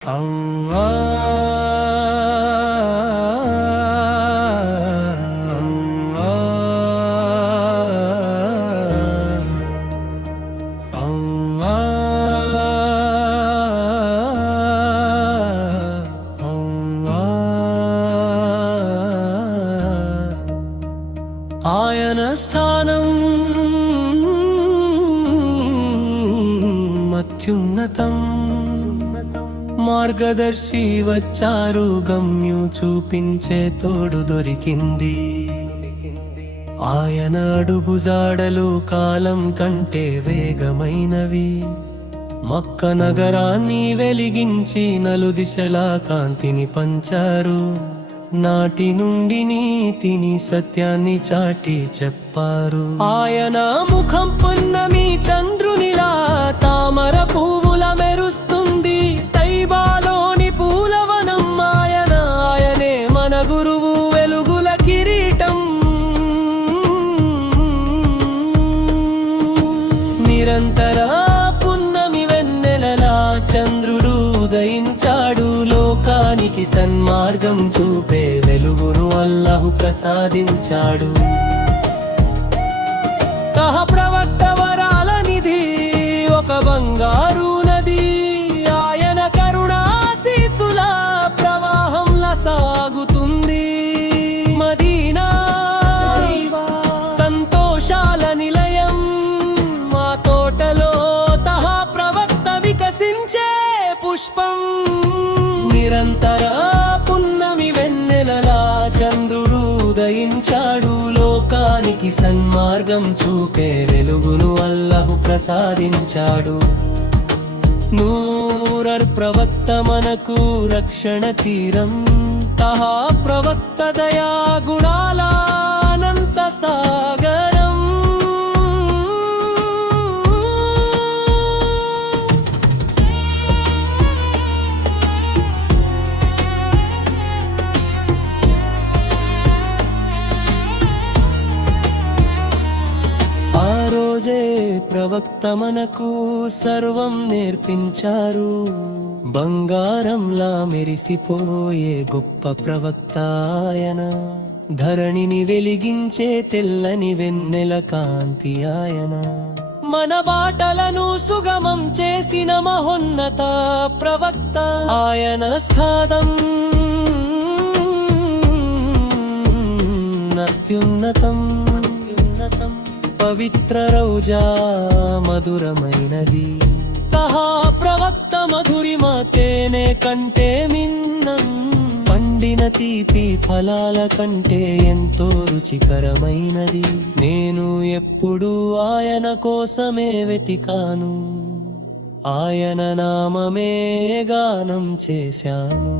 ఆయన స్థానం అత్యున్నతం, మార్గదర్శి వచ్చారు, గమ్యం చూపించే తోడు దొరికింది. ఆయన అడుగుజాడలు కాలం కంటే వేగమైనవి, మక్క నగరాన్ని వెలిగించి నలుదిశలా కాంతిని పంచారు. నాటి నుండి నీతిని సత్యాన్ని చాటి చెప్పారు. ఆయన ముఖం పున్నమి చంద్రునిలా తామర పువ్వుల మెరుస్తుంది. తైబాలోని పూలవనం ఆయనే మన గురువు, వెలుగుల కిరీటం. నిరంతర పున్నమి వెన్నెలలా చంద్రుడు ఉదయించాడు, లోకానికి సన్మార్గం చూపే వెలుగును అల్లాహు ప్రసాదించాడు. ప్రవక్త వరాల నిధి, ఒక బంగారు నది, ఆయన కరుణాశీసుల ప్రవాహంలా సాగుతుంది. మదీనా సంతోషాల నిలయం, మా తోటలో ప్రవక్త వికసించే పుష్పం. నిరంతర పున్నమి వెన్నెలలా చంద్రుడు ఉదయించాడు, లోకానికి సన్మార్గం చూపే వెలుగును అల్లాహు ప్రసాదించాడు. నూరర్ ప్రవక్త మనకు రక్షణ తీరం, ప్రవక్త దయా గుణాల అనంత సాగరం. ప్రవక్త మనకు సర్వం నేర్పించారు, బంగారంలా మెరిసిపోయే గొప్ప ప్రవక్త ఆయన. ధరణిని వెలిగించే తెల్లని వెన్నెల కాంతి ఆయన. మన బాటలను సుగమం చేసిన మహోన్నత ప్రవక్త ఆయన. స్థానం అత్యున్నతం, పవిత్ర రౌజా మధురమైనది. ప్రవక్త మధురిమ తేనె కంటే మిన్నం, పండిన తీపి ఫలాల కంటే ఎంతో రుచికరమైనది. నేను ఎప్పుడూ ఆయన కోసమే వెతికాను, ఆయన నామమే గానం చేశాను.